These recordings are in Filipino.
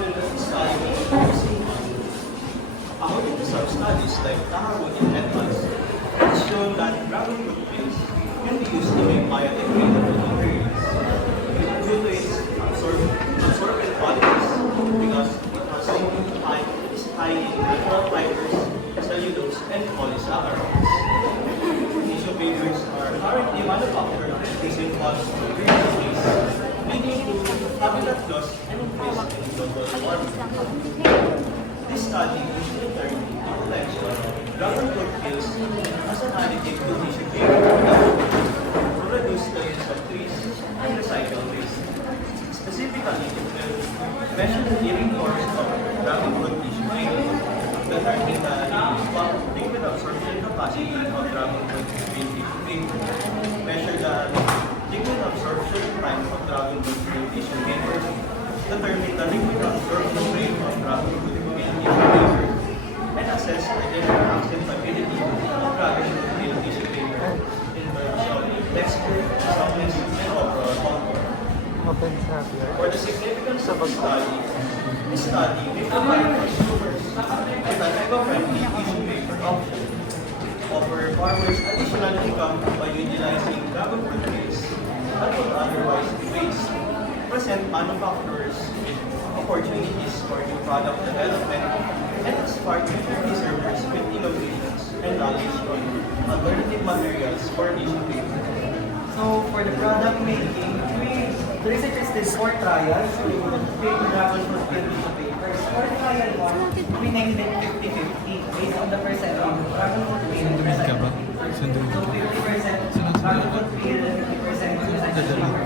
According to some studies like Tahawood and Edmonds, it's shown that dragon fruit paste can be used to make biodegradable materials due to its absorbent qualities because it has high in natural fibers, cellulose, and polysaccharides. Tissue papers are currently manufactured using fossil paste, leading to habitat loss and increase in global warming. This study used the term intellectual dragon fruit paste as an additive to tissue paper production to reduce the use of trees and recycle waste. Specifically, it will measure the healing force of dragon fruit tissue paper, determine the liquid absorption capacity of dragon fruit tissue paper, measure the liquid absorption time of dragon fruit tissue paper, determine the liquid absorption rate of dragon fruit paper, and assess the general acceptability of dragon fruit tissue paper in terms of texture, softness, and overall contour. For the significance of the study, this study may provide consumers with an eco-friendly tissue paper option, offer farmers additional income by utilizing dragon fruit paste that would otherwise be waste, present manufacturers with opportunities for new product development, and inspire future researchers with innovations and knowledge on alternative materials for tissue paper. So for the product making, the researchers did 4 trials to make the dragon fruit tissue papers. For trial 1, we named it 50-50 based on the percentage of dragon fruit peel and recycled paper. So 50% dragon fruit peel and 50% recycled paper.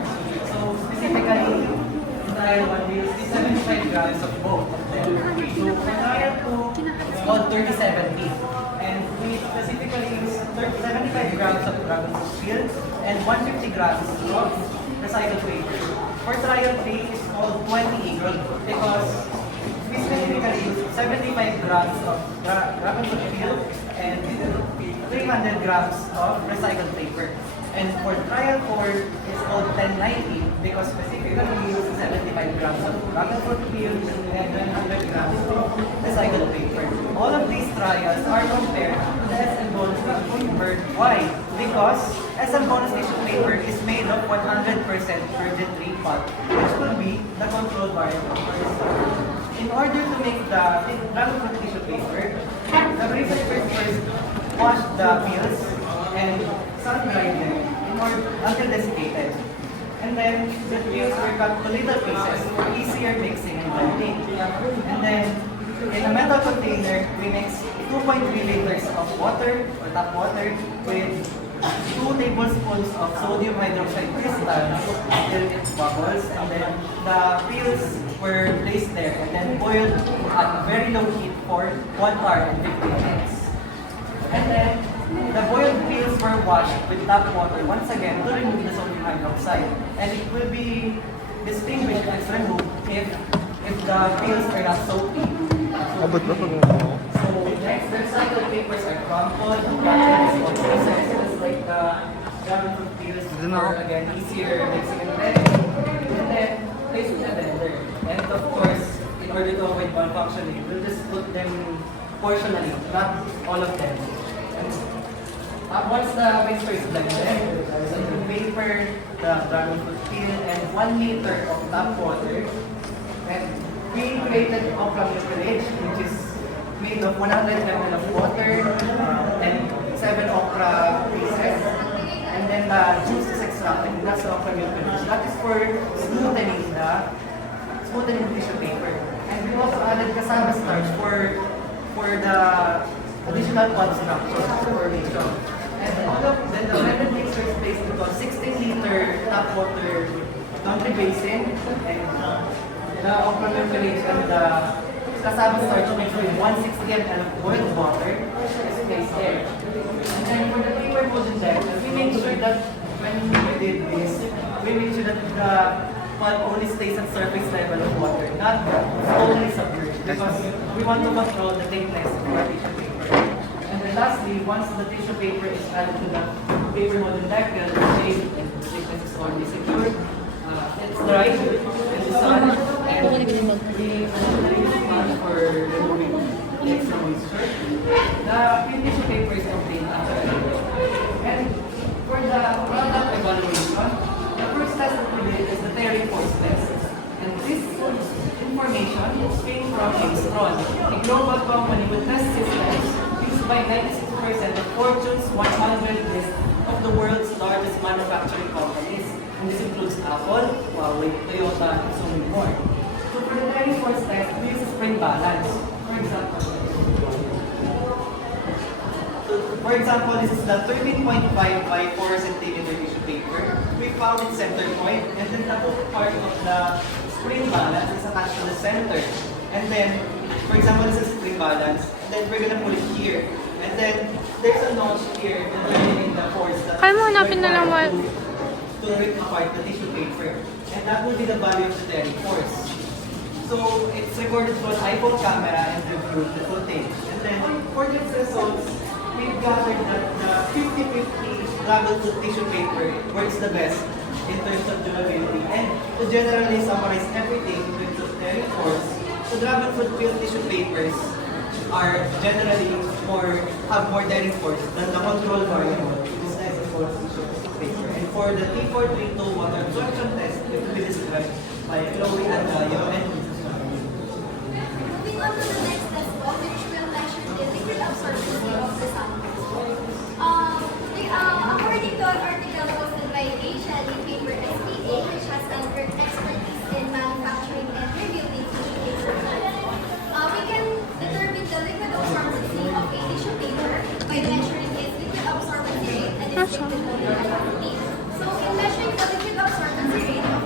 So specifically, in trial 1, we used 75 grams of both of them. So for trial 2, it's called 30-70. And we specifically use 75 grams of dragon fruit peel and 150 grams of recycled paper. For trial 3, it's called 20-80 because we specifically use 75 grams of dragon fruit peel and 300 grams of recycled paper. And for trial 4, it's called 10-90 because specifically we use 75 grams of dragon fruit peel and 100 grams of recycled paper. All of these trials are compared to the SM bonus tissue paper. Why? Because SM bonus tissue paper is made of 100% virgin tree pulp, which will be the control variable. In order to make the dragon fruit tissue paper, the researchers first wash the peels and sun-dry them until desiccated. And then the peels were cut to little pieces for easier mixing and blending. And then in a metal container, we mix 2.3 liters of water or tap water with 2 tablespoons of sodium hydroxide crystals until it bubbles. And then the peels were placed there and then boiled at very low heat for 1 hour and 15 minutes. And then the boiled peels were washed with tap water once again to remove the sodium hydroxide. And it will be distinguished if it's removed if the peels are not soapy. So next, the recycled papers are crumpled, cut into small pieces, just like the dragon fruit peels for again easier mixing and blending. And then placed in the blender. And of course, in order to avoid malfunctioning, we'll just put them portionally, not all of them. Once the mixture is blended, so the paper, the dragon fruit peel, and 1 liter of tap water. And we created okra mucilage, which is made of 100 ml of water and 7 okra pieces. And then the juice is extracted, that's the okra mucilage. That is for smoothening the tissue paper. And we also added cassava starch for the additional pulp structure formation. And then the blended mixture is placed into a 16-liter tap water laundry basin, and the okra mucilage and the cassava starch mixed with 160 ml of boiled water is placed there. And then for the paper molded deck, we make sure that when we did this, we make sure that the pulp only stays at surface level of water, not totally submerged, because we want to control the thickness of our tissue paper. And then lastly, once the tissue paper is added to the paper molded deck, the shape and thickness is already secured. It's dried in the sun, and we Terry Force test. And this information came from Extron, a global company with test systems used by 96% of Fortune's 100 list of the world's largest manufacturing companies. And this includes Apple, Huawei, Toyota, and so many more. So for the Terry Force test, we use a spring balance. For example, this is the 13.5 by 4 centimeter tissue paper. We found its center point, and then the whole part of the spring balance is attached to the center. And then, for example, this is spring balance, and then we're gonna put it here. And then there's a notch here in the force that Kaya mo hanapin na lang to rip apart the tissue paper. And that will be the value of the Terry force. So it's recorded to an iPhone camera and reviewed the footage. And then for these results, we've gathered that the 50-50 rubber tooth tissue paper works the best in terms of durability. And to generally summarize everything in terms of Terry force, the rubber tooth tissue papers are generally have more Terry force than the control variable, which is Terry tissue paper. And for the T432 water absorption test, it will be described by Chloe and Gayo and Moving on to the next test po, which will measure the liquid absorbency of the sample. According to an article posted by A. Shelley paper SPA, which has an expertise in manufacturing and reviewing tissue paper, we can determine the liquid absorbency of a tissue paper by measuring its liquid absorbency rate and its liquid molecular capacity. So, in measuring the liquid absorbency rate of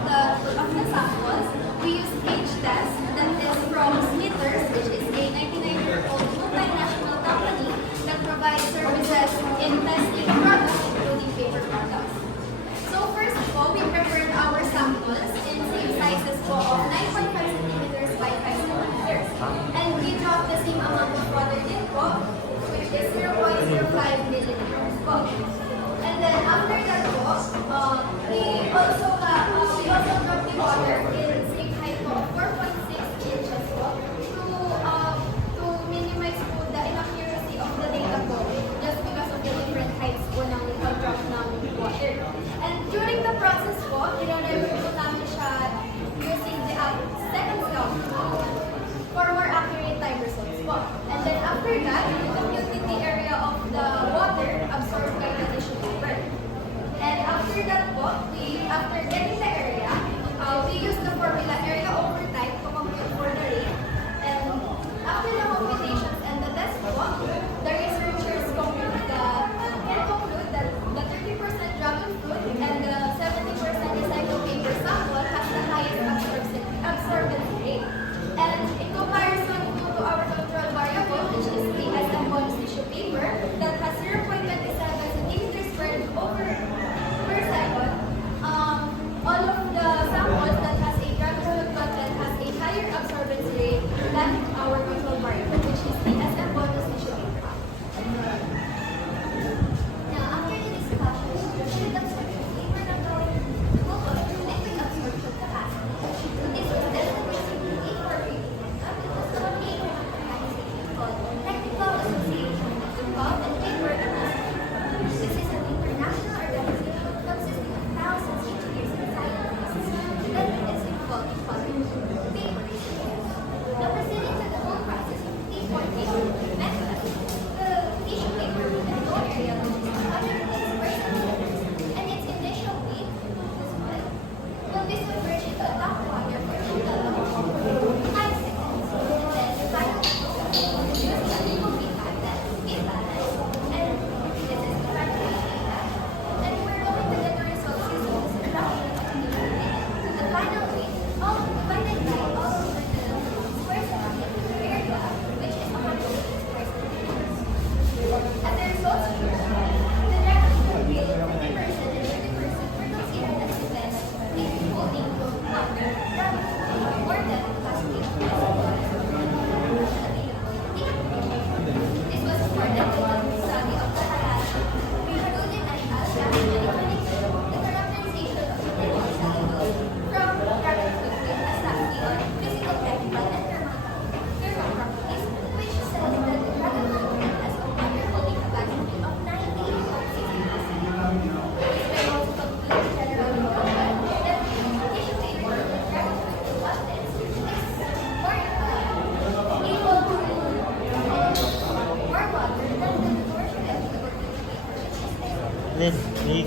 According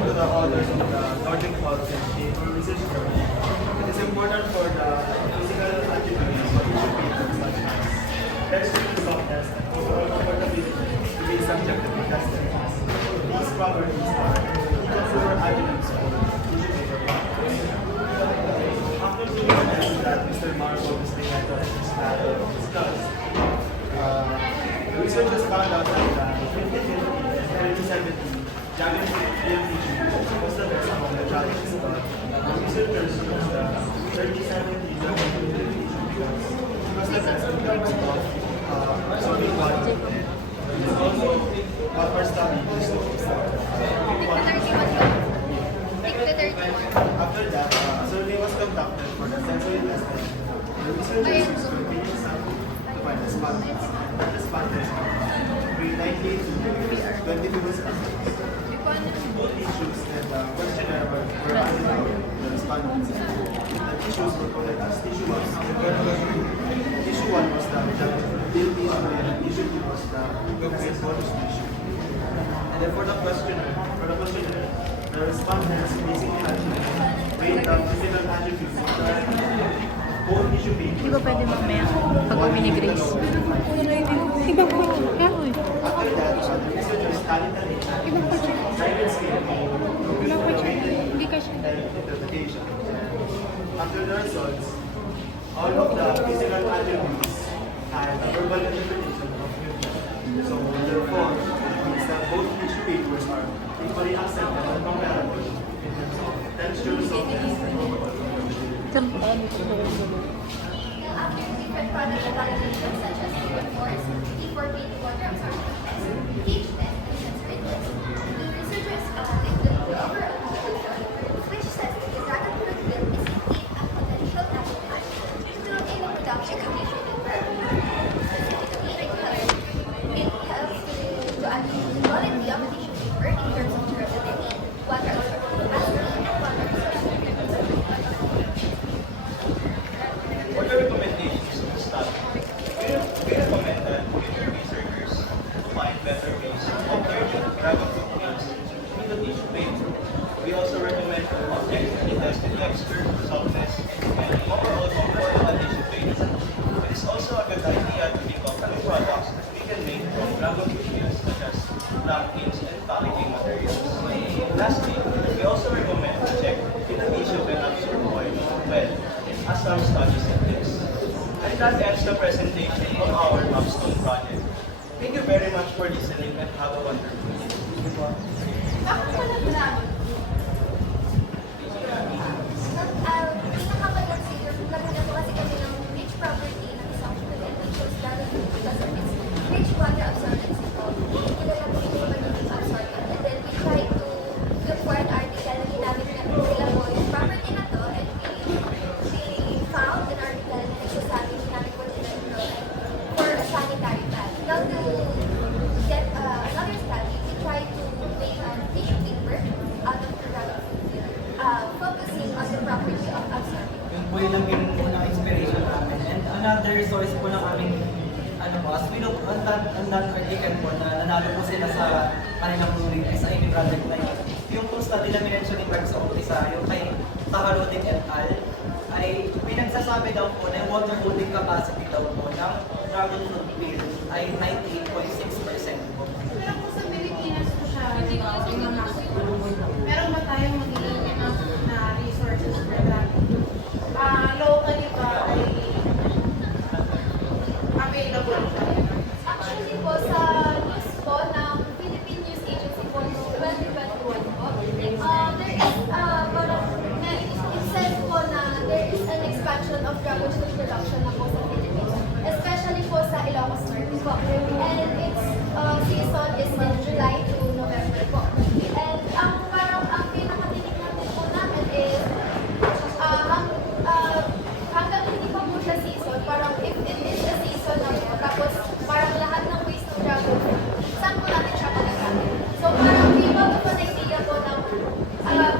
to the authors of the Nordic Health and Paper Research Journal, it is important for the physical attributes of each paper such as texture, softness, and overall comfortability to be subject to testing. These properties are key consumer attributes for tissue paper products. After the events that Mr. Marco Castelletto and his panel discussed, the researchers found out that the 2050 and 2070 Japanese field tissue was the best among the challenges, but the researchers used the 3070 Japanese field tissue because it was the best in terms of absorbing water. It is also what our study used to After that, a survey was conducted for the sensory testing. The researchers used continuous sampling to find the sponsors. The sponsors grade 98 to 22 responses. Both issues and the questionnaire were handed out to the respondents. The issues were coded as issue 1. Issue 1 was the field tissue and issue 2 was the acid bonus tissue. And then for the questionnaire, the respondents basically had to rate the physical attributes of the whole issue paper. Di ba pwede mamaya pag uwi ni Grace? Iba po. After that, the researchers studied the silent scale Hindi ka siya. interpretation. After the results, all of the physical attributes had a verbal interpretation of Newton. So therefore, it means that both tissue papers are equally accepted and comparable in terms of texture, softness, and overall composition. After different product evaluations such as E4, E4P water absorption test, pH test, and sensory test, the researchers evaluated the overall conclusion, which says that the dragon fruit film is indeed a potential antidote to any production condition in Specifically, it helps to achieve the quality of the tissue paper in terms of durability, water absorption capacity, and water absorption. For the recommendations of the study, we recommend that future researchers find better ways of turning dragon fruit paste into tissue paper. We also recommend to objectively test the texture, softness, and overall comfort of the tissue paste. It is also a good idea to think of new products that we can make from dragon fruit paste, such as napkins and packaging materials. Lastly, we also recommend to check if the tissue can absorb oil well, as some studies suggest. And that ends the presentation of our capstone project. Thank you very much for listening and have a wonderful day. Bakit pala dragon? Pinakamalagsigur, nagana po kasi kami ng rich property ng isang student that shows dragon fruit because of its rich water absorbance ito. Kilala po ito yung magiging absorbent. And then we try to look for an article na ginamit nila po yung property na to, and we found an article na nagsasabi ginamit po nila ito for a sanitary pad. Now to get another study, we try to make a tissue paper out of the dragon fruit, focusing on the property of absorbing. Yun po yung naging unang inspiration namin. And another source po ng aming as we look on that article po na nanalo po sila sa kanilang SIP project na yun. Yung po study na minention ni Mark sa umpisa, yung kay Takarudin et al. Ay pinagsasabi daw po na yung water holding capacity daw po ng dragon fruit peel ay 98.6% po. Pero kung sa Pilipinas po siya, meron ba tayong magiging enough na resources for that? Locally ba ay available siya? Actually po, sa news po ng Philippine News Agency po noong 2021 po, there is parang it says po na there is an expansion of dragon fruit production na po sa Philippines, especially po sa Ilocos Norte po. And its season is in July to November po. And ang pinakatinignan din po namin is hanggang hindi pa po siya season, parang if it is a season na po, tapos parang lahat ng waste ng dragon fruit, saan po natin siya magagamit? So parang we want to idea po ng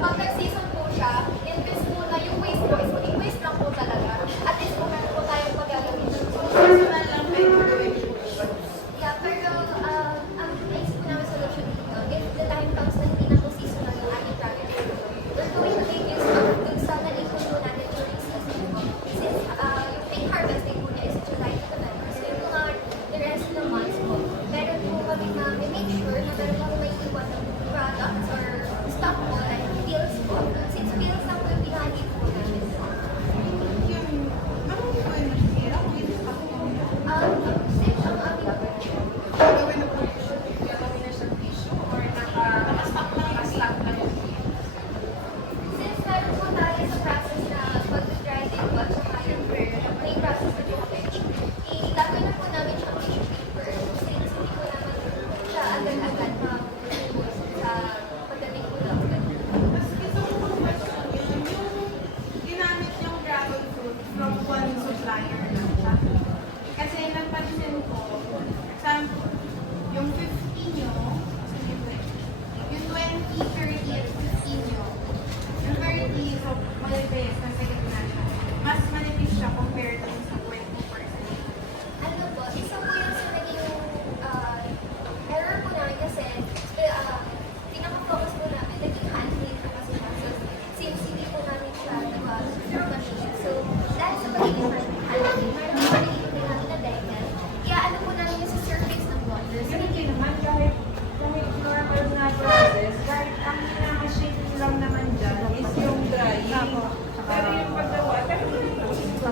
pag nag-season po siya, imbes po na yung waste po is maging waste lang po talaga. At least po meron po tayong pagagamit. Personal lang pwede gawin.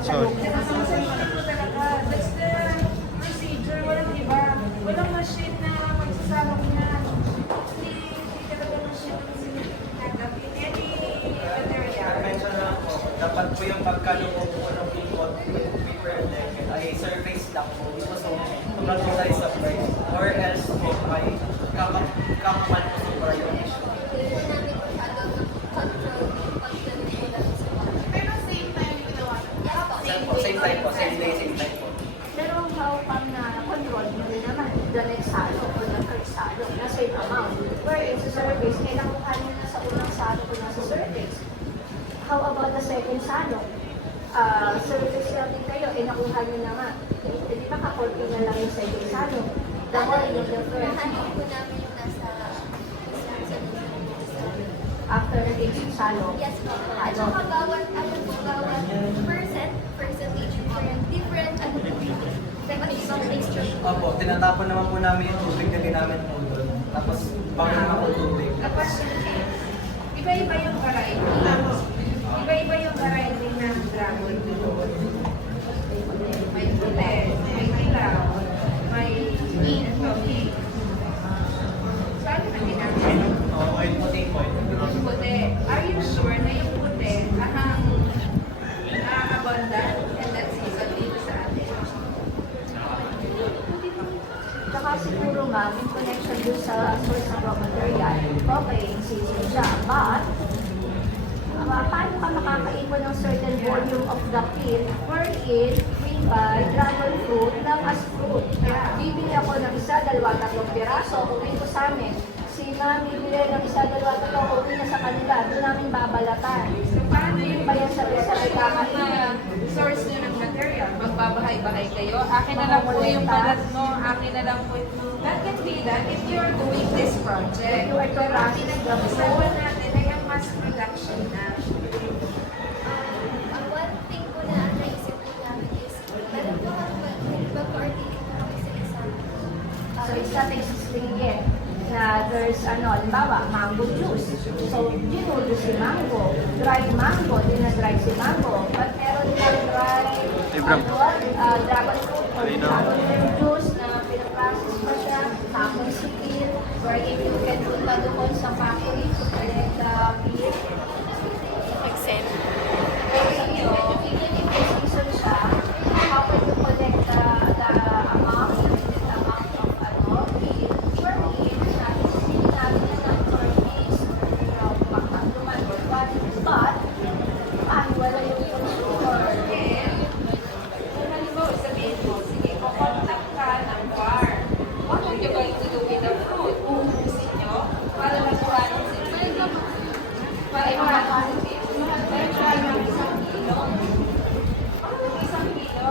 talog. Sinasabi ko talaga, that's the procedure, walang iba. Walang machine na magsasalok niyan. Hindi talaga machine na sinasabi in any material. mention lang po, dapat po yung pagkaloob po ng ikot with paper and deck ay surface lang po. So, mag-utilize sa price. Or else po ay kakamal po sa price issue. Hindi po namin masyadong control yung pagdating po namin sa mga. Pero same time yung ginawa. Yes po. Same time po, same day, same time po. Pero how come na control mo rin naman the next salo o the first salo na same amount? Wherein sa service, may nakuha nyo na sa unang salo kung nasa service. How about the second salo? Service lang din kayo, nakuha nyo na nga. Di ba ka-40 na lang yung second salo? Dahil yung the first. Nahanap po namin yung nasa After each salo. yes po. At saka bawat percentage different ano po dapat isang extra. Opo, tinatapon naman po namin yung tubig na ginamit po doon. Tapos, bago naman po tubig. Tapos, iba-iba yung variety. Iba-iba yung variety ng dragon fruit. May puti, may dilaw, may pink. Saan na ginagawa? White puti po. Puti. Are you sure na yung puti abundant and that's season dito sa atin? Saka siguro ma'am, in connection dun sa source ng raw material, okay, season siya. But, paano ka makakaipon ng certain volume of the peel wherein we buy dragon fruit ng as fruit? Bibili ako ng isa, dalawa, tatlong piraso, uwi ko sa amin. Si ma'am bibili ng isa, dalawa, tatlong, uwi na sa kanila. Doon namin babalatan. So, paano yung Ba yan sa isa ay kakainin? source nyo ng material? Magbabahay-bahay kayo? Akin na lang po yung balat mo, akin na lang po. That can be done if you're doing this project. You are to Pero ang process the pinag-usapan natin ay ang mass production na. One thing po na naisip po namin is meron po kami mag-coordinate po kami sa isang So it's not existing yet na there's halimbawa, mango juice. So, ginudo si mango. Dry mango, dinadry si mango. But meron din dry dragon fruit or dragon fruit juice na pinaprocess pa siya. Tapos si peel, where if you can punta doon sa factory to collect the peel. Except, Even if may season siya, how can you collect the amount, limited amount of peel, wherein hindi natin na ng tourneys, pagkaluman or what, but, wala yung consumer. Kung halimbawa sabihin mo, sige, kukontak ka ng bar. What are you going to do with the fruit? Uubusin nyo para magawa ng sila. Para makakain din. Mahal tayo ng isang kilo. Isang kilo.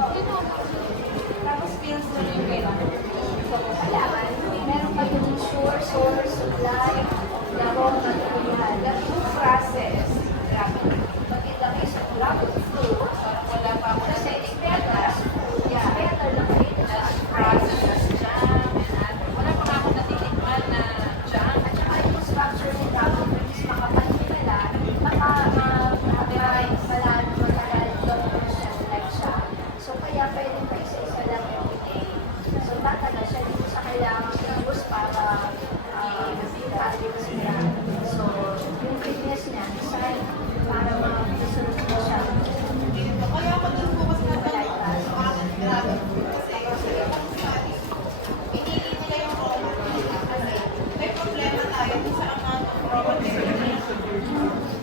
Tapos pills na rin kailangan. So, kailangan, meron pa yung sure source supply of the raw material. The food process. Grabe. But in the case of dragon fruit, Wala pa ako kasi na it's better, better lang rin siya as process price. as jam and other. Wala pa ako natitikman na jam. At saka yung structure ng dragon fruit is makapalit nila, maka-dry pala ng matagal doon siya like siya. So, kaya pwede pa isa-isa lang every day. So, tatagal siya dito sa kailangan ubus para harvest niya. So, yung fitness niya, design para ma-preserve mo siya. Kaya ako din po kasi Like that. pinili nila yung raw material kasi may problema tayo dun sa amount of raw material.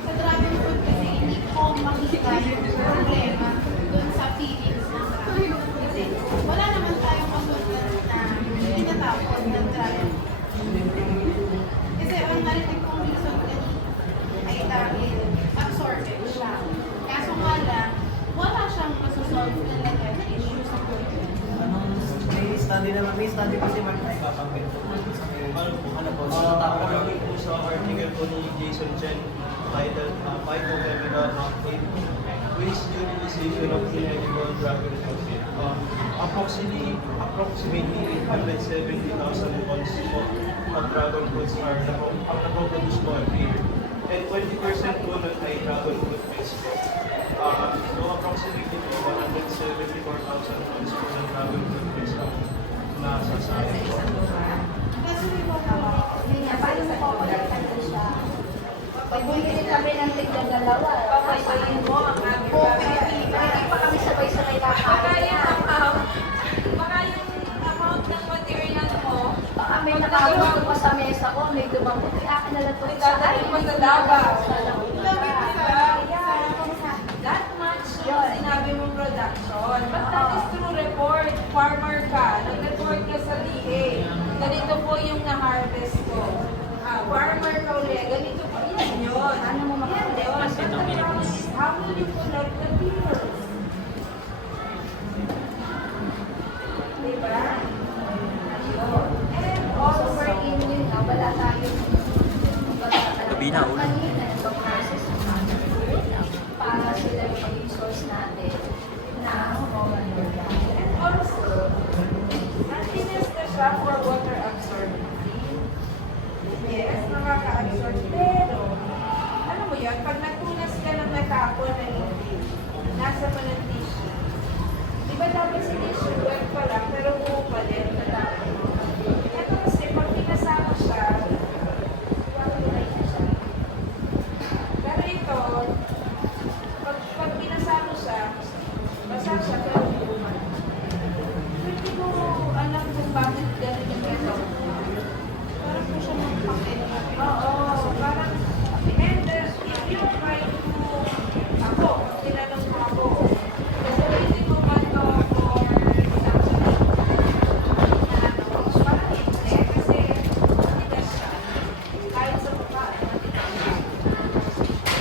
Sa dragon fruit kasi hindi ko makita yung problema dun sa feelings ng dragon fruit. Kasi wala naman tayong kasunod na tinatapon ng dragon fruit. Kasi ang narinig kong reason kanina ay dahil absorbent siya. Kaso nga lang, wala siyang masosolve na level issue sa buhay. May study po si Mark na ipapanggit po. Ano po? Nakalagay po sa article po ni Jason Chen titled Phytochemical Update which utilization of inedible dragon fruit. Approximately 870,000 tons of dragon fruits are napoproduce po every year. And 20% po nun ay dragon fruit based po. So approximately po labas. Lagi pa sa that much yung sinabi mong production. But that is true report. Farmer ka. Nag-report ka sa DA. Ganito po yung na-harvest ko. Farmer ka ulit. Ganito po. Yan yun. Ano mo makakita? Yan yun. But the problem is, how will you collect the bills? Diba? Ayun. And also, For in yun nga, wala tayong Gabi na, ulan. para sila yung maging source natin na raw material. and also, happiness na siya for water absorbency. Yes, nakaka-absorb. Pero, alam mo yun, pag nagtunas ka ng natapon na hindi, nasa pa ng tissue. Di ba dapat si tissue wet pa lang, pero buo pa din, natapon. Ito kasi, pag pinasama siya, iwakulay na siya. Pero ito, pag pinasama siya, basa siya, pero buo man. Hindi ko alam kung bakit ganun yung method. Parang po siya ng pakit. Oo, parang, and if you try to, ako, tinanong mo ako, kasi hindi ko ba ito for actually, parang hindi, kasi matigas siya. Kahit sa mukha, matigas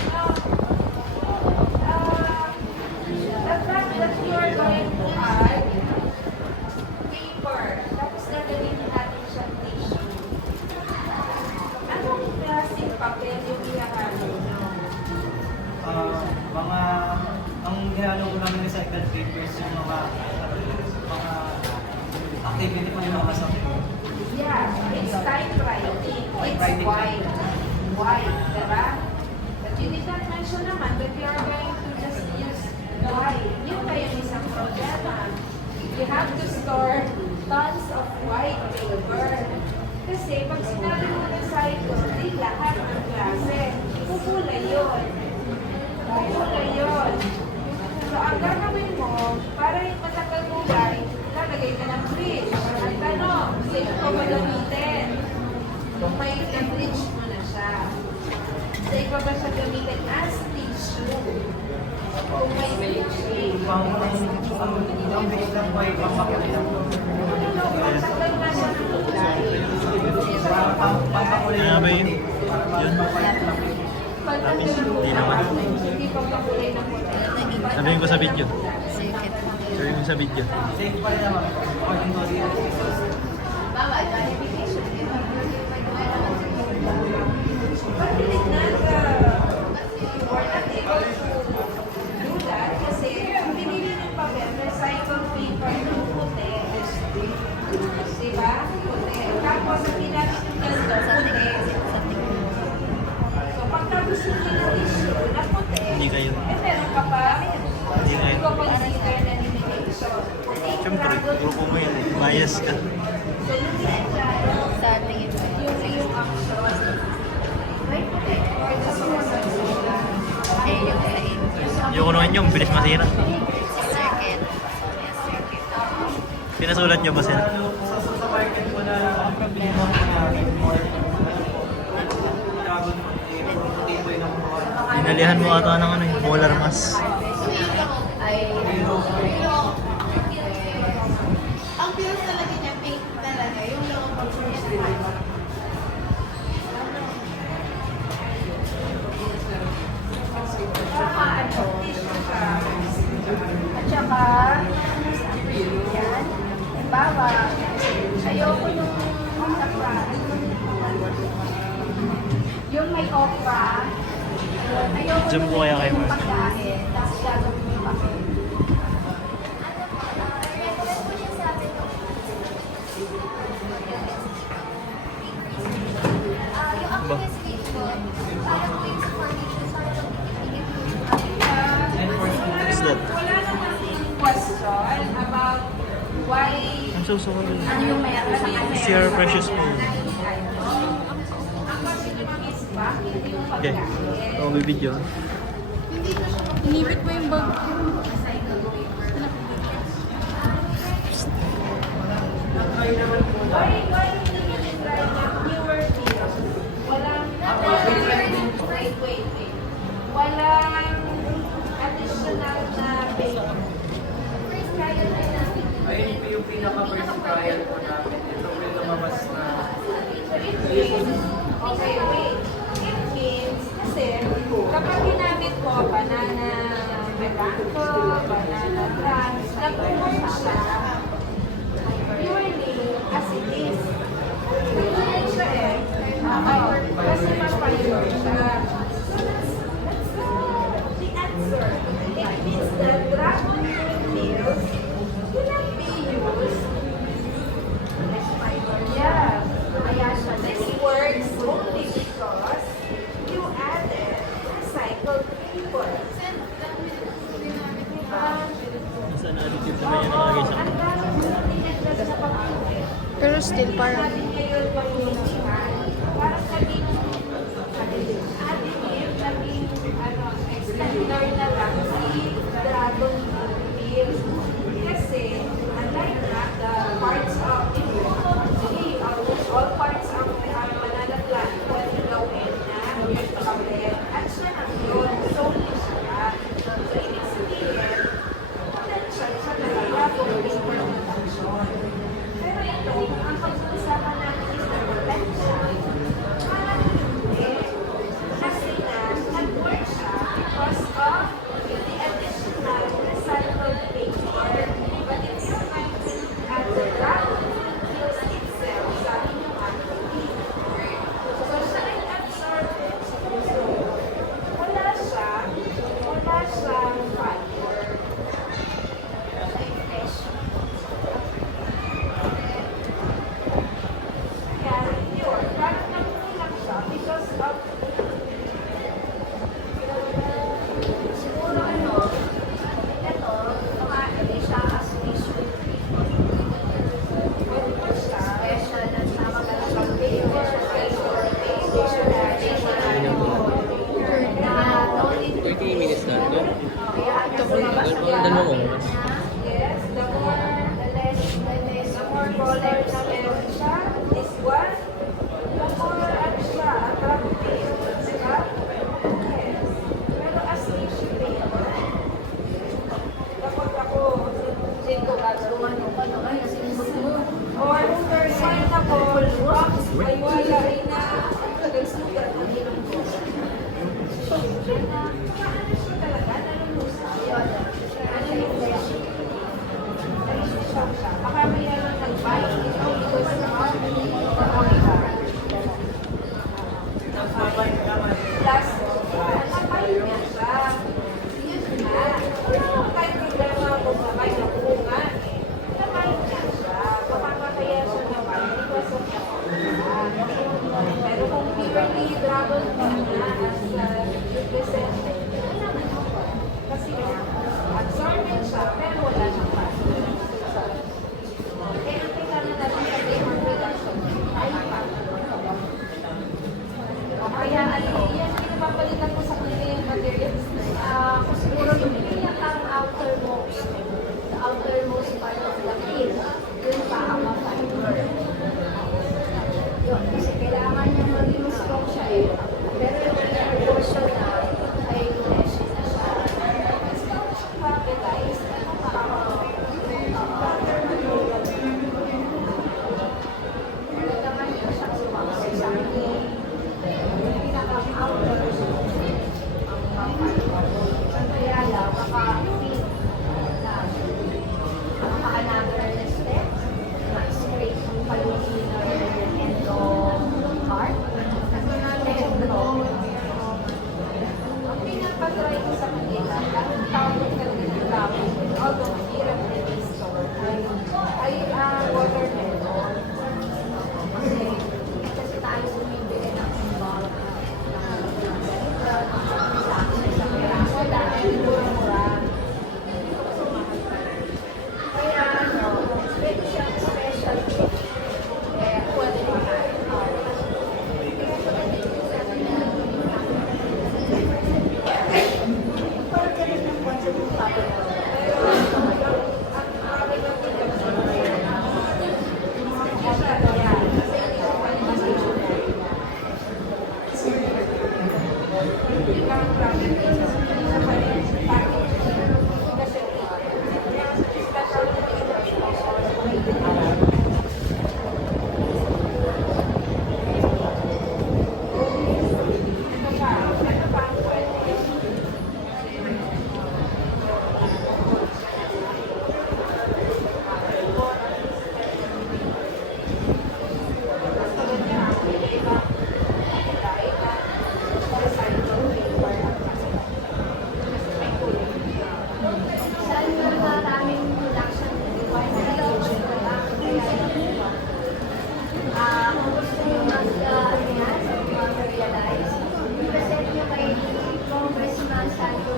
siya. The fact that you are going to add paper, tapos gagamitin natin siyang tissue. Anong klaseng papel yung ihahalo nyo? Mga, ang ginagawa ko namin recycled papers yung mga activity pa yung mga software. Yeah, it's typewriting. It's white. White, diba? But you did not mention naman that you are going to just use white. Yun pa yung isang problema. You have to store tons of white paper. Kasi pag sinabi mo na cycle, di lahat ng klase. Kukulay yun. Kukulay yun. So, ang gagawin mo, para yung matagal kulay, lalagay ka ng bleach. Ang tanong, sino ko ba gamitin? Kung may bleach mo na siya. Sa'yo pa ba siya gamitin as tissue? Kung may bleach Ang base lang po ay pampakulay lang. matagal na siya ng kulay. Pampakulay Ano lang. ba yun? Yun? Tapos, hindi naman. Hindi pa pakulay ng puti. Sabihin ko sa video. Sabihin ko sa video. Safe pa rin naman. According to the Bawal, verification. But tinignan ka, you were not able to do that kasi ang pinili ng papel, recycled paper ng puti. Diba? Puti. Tapos ang ginamit ng ganito, puti. So pagkatapos mo ng tissue na puti, Hindi kayo. meron ka pa, Hindi kayo. ko consider na limitation. Siyempre, grupo mo yun. Bias ka. So yung yung action, may puti. Or the source of Yung kunuhan nyo, bilis masira. Pinasulat nyo ba sila? sa market ko na ang problema ko na dragon fruit yung nakuha. Inalihan mo ata ng ano eh, polar mass. Ang pills talaga niya, pink talaga. Yung loob ng first At saka, yan, halimbawa, ayoko yung yung may okra, ayoko Zoom ko kaya kayo, yung Mark. pagkain, tapos gagawin yung papel. Yung activist dito, parang po yung sa foundation, sort of What's that? Wala naman yung question about why I'm so sorry. Ano yung mayroon sa kanya? It's your precious phone. ang question naman is bakit yung Okay. pagkain? So, may video. Inipit mo yung bag. Why you didn't try the newer field? Walang Walang additional na payment. First trial na namin. Ayun po yung pinaka-first trial po namin. Ito po yung lumabas na It means, okay, wait. It means, kasi kapag ginamit ko banana medanto, banana trans, nag-work siya purely as it is. Nag-work siya eh. Kasi ma-fiber siya. So that's the answer. It means that dragon fruit pills cannot be used as fiber. Yeah. This works only because you added recycled paper. Oo, ang daming dinagdag sa pagkain. Pero still, parang Sabi ngayon pag-iingan, parang naging additive, naging extender na lang si dragon fruit pills. Kasi, unlike that, the parts of almost all parts of the banana plant pwede gawin na yung kablet at siya lang yun. Solely siya. So, ibig sabihin, potential siya talaga for paper production. Pero ito, ang pag-uusapan natin is the potential. Parang hindi. Kasi na, nag-work siya because of the additional recycled paper. But if you're going to add the dragon fruit pills itself, sabi nyo nga, hindi work. So, siya ay absorb it sa puso. Wala siyang fiber. Sa impression. Kaya yun, parang nakulang siya because of Siguro ito, hindi siya as tissue pwede pa siya. special na tama ka sa paper, na only 30 minutes na, no? kaya Dalawa mo. Yes, the more color na meron siya, this one, the more ano siya, attractive. Diba? Yes. Pero as tissue paper, kapag ako, sin ko gagawin or sign ako, ay wala rin na nagsugat ang ilong ko. Paano siya talaga? Nalulusa. Ano yung fresh? Nalulusa siya. Baka mayroon nag-bite. Ito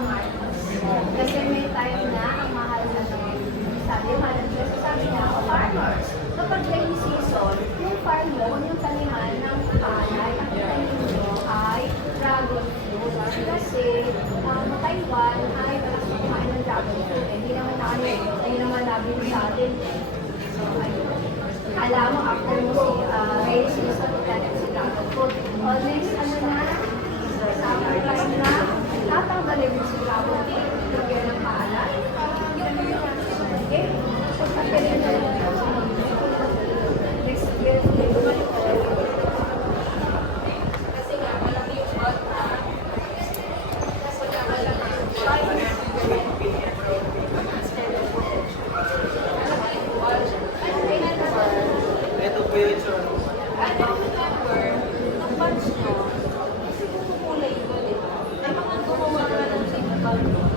tomatoes. Kasi may time na ang mahal na sabi niya, farmers, kapag rainy season, yung farm mo, yung taniman ng palay, ang tanim mo ay dragon fruit. Kasi Taiwan ay malakas kumain ng dragon fruit. Hindi naman nabili sa atin. So, ayun. Alam mo, after mo rainy season, itanim si dragon fruit. O next, summer time na, tatanggalin mo si dragon fruit, lagyan ng palay. Okay? So, pagkakalin na lang next year, Kasi nga, malaki yung bot na. Kasi nga, malaki yung Ito po yung itsura. Ano, remember, nung bunch nyo, kasi kung kulay ko, di ba? May mga gumawa ka ng simple